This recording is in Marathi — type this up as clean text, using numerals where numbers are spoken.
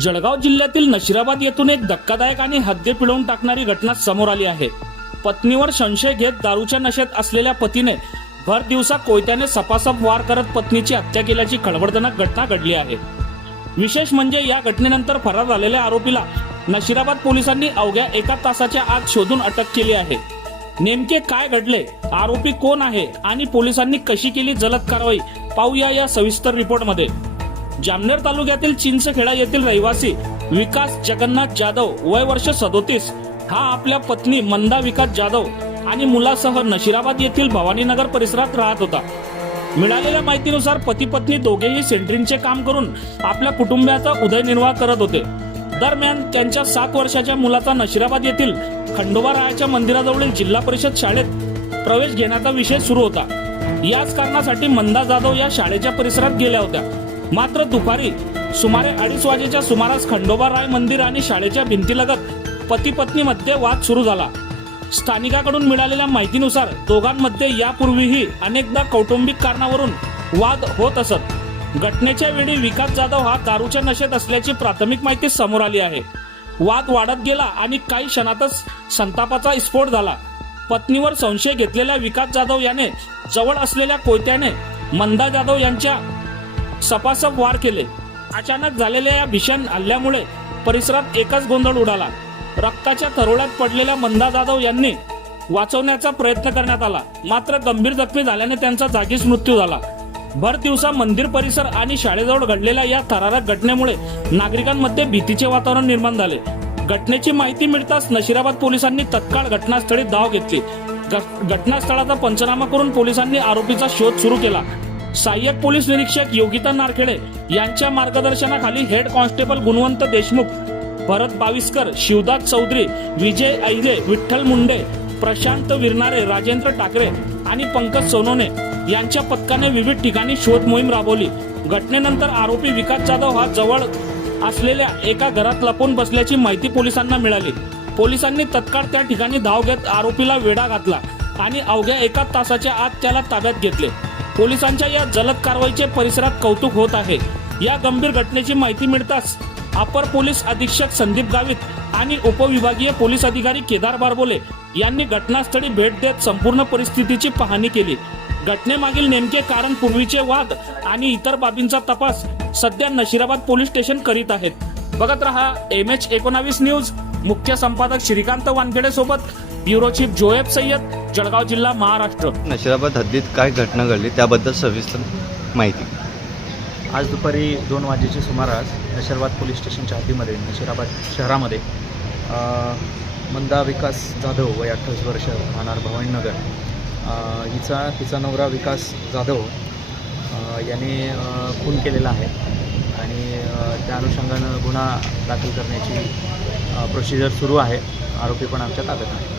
जळगाव जिल्ह्यातील नशिराबाद येथून एक धक्कादायक आणि हद्दी पिळवून टाकणारी घटना समोर आली आहे। पत्नीवर संशय घेत दारूच्या नशेत असलेल्या पतीने भर दिवसा कोयत्याने सपासप वार करत पत्नीची हत्या केल्याची खळबळजनक घटना घडली आहे। विशेष म्हणजे या घटनेनंतर फरार झालेल्या आरोपीला नशिराबाद पोलिसांनी अवघ्या 1 तासाच्या आत शोधून अटक केली आहे। नेमके काय घडले, आरोपी कोण आहे आणि पोलिसांनी कशी केली जलद कारवाई, पाहूया या सविस्तर रिपोर्टमध्ये। जामनेर तालुक्यातील चिंचखेडा येथील रहिवासी विकास जगन्नाथ जाधव वय वर्ष 37 हा आपल्या पत्नी मंदा विकास जाधव आणि मुलासह नशिराबाद येथील भवानीनगर परिसरात राहत होता। मिळालेल्या माहितीनुसार पती पत्नी दोघेही सेंट्रिंगचे काम करून आपल्या कुटुंबाचा उदयनिर्वाह करत होते। दरम्यान त्यांच्या 7 वर्षाच्या मुलाचा नशिराबाद येथील खंडोबारायाच्या मंदिराजवळील जिल्हा परिषद शाळेत प्रवेश घेण्याचा विषय सुरू होता। याच कारणासाठी मंदा जाधव या शाळेच्या परिसरात गेल्या होत्या। मात्र दुपारी सुमारे 2:30 वाजेच्या सुमारास खंडोबाराय मंदिर आणि शाळेच्या भिंतीलगत पती पत्नी मध्ये वाद सुरू झाला। स्थानिकांकडून मिळालेल्या माहितीनुसार दोघांमध्ये यापूर्वीही अनेकदा कौटुंबिक कारणावरून वाद होत असत। घटनेच्या वेळी विकास जाधव हा दारूच्या नशेत असल्याची प्राथमिक माहिती समोर आली आहे। वाद वाढत गेला आणि काही क्षणातच संतापाचा स्फोट झाला। पत्नीवर संशय घेतलेल्या विकास जाधव याने जवळ असलेल्या कोयत्याने मंदा जाधव यांच्या सपासप वार केले। अचानक झालेल्या या भीषण हल्ल्यामुळे परिसरात एकच गोंधळ उडाला। रक्ताच्या थरोळ्यात पडलेल्या मंदा जाधव यांनी वाचवण्याचा प्रयत्न करण्यात आला, मात्र गंभीर जखमी झाल्याने त्यांचा जागीच मृत्यू झाला। भर दिवसा मंदिर परिसर आणि शाळेजवळ घडलेल्या या थरारक घटनेमुळे नागरिकांमध्ये भीतीचे वातावरण निर्माण झाले। घटनेची माहिती मिळताच नशिराबाद पोलिसांनी तत्काळ घटनास्थळी धाव घेतली। घटनास्थळाचा पंचनामा करून पोलिसांनी आरोपीचा शोध सुरू केला। सहाय्यक पोलीस निरीक्षक योगिता नारखेडे यांच्या मार्गदर्शनाखाली हेड कॉन्स्टेबल गुणवंत देशमुख, भरत बाविस्कर, शिवदास चौधरी, विजय ऐरे, विठ्ठल मुंडे, प्रशांत विरनारे, राजेंद्र ठाकरे आणि पंकज सोनोने यांच्या पथकाने विविध ठिकाणी शोध मोहीम राबवली। घटनेनंतर आरोपी विकास जाधव हा जवळ असलेल्या एका घरात लपून बसल्याची माहिती पोलिसांना मिळाली। पोलिसांनी तत्काळ त्या ठिकाणी धाव घेत आरोपीला वेढा घातला आणि अवघ्या 1 तासाच्या आत त्याला ताब्यात घेतले। पोलिसांच्या या जलद कारवाईचे परिसरात कौतुक होत आहे। या गंभीर घटनेची माहिती मिळताच अपर पोलीस अधीक्षक संदीप गावित आणि उपविभागीय पोलीस अधिकारी केदार बारबोले यांनी घटनास्थळी भेट देत संपूर्ण परिस्थितीची पाहणी केली। घटनेमागील नेमके कारण, पूर्वीचे वाद आणि इतर बाबींचा तपास सध्या नशिराबाद पोलीस स्टेशन करीत आहेत। बघत रहा MH19 न्यूज। मुख्य संपादक श्रीकांत वानखेडे सोबत ब्युरो चीफ जोएब सय्यद, जळगाव जिल्हा, महाराष्ट्र। नशिराबाद हद्दीत काय घटना घडली त्याबद्दल सविस्तर माहिती। आज दुपारी 2 वाजेच्या सुमारास नशिराबाद पोलीस स्टेशनच्या हद्दीमध्ये नशिराबाद शहरामध्ये मंदा विकास जाधव वय 28 वर्ष राहणार भवानीनगर तिचा नवरा विकास जाधव याने खून केलेला आहे आणि त्या अनुषंगानं गुन्हा दाखल करण्याची प्रोसिजर सुरू आहे। आरोपी पण आमच्या ताब्यात आहे।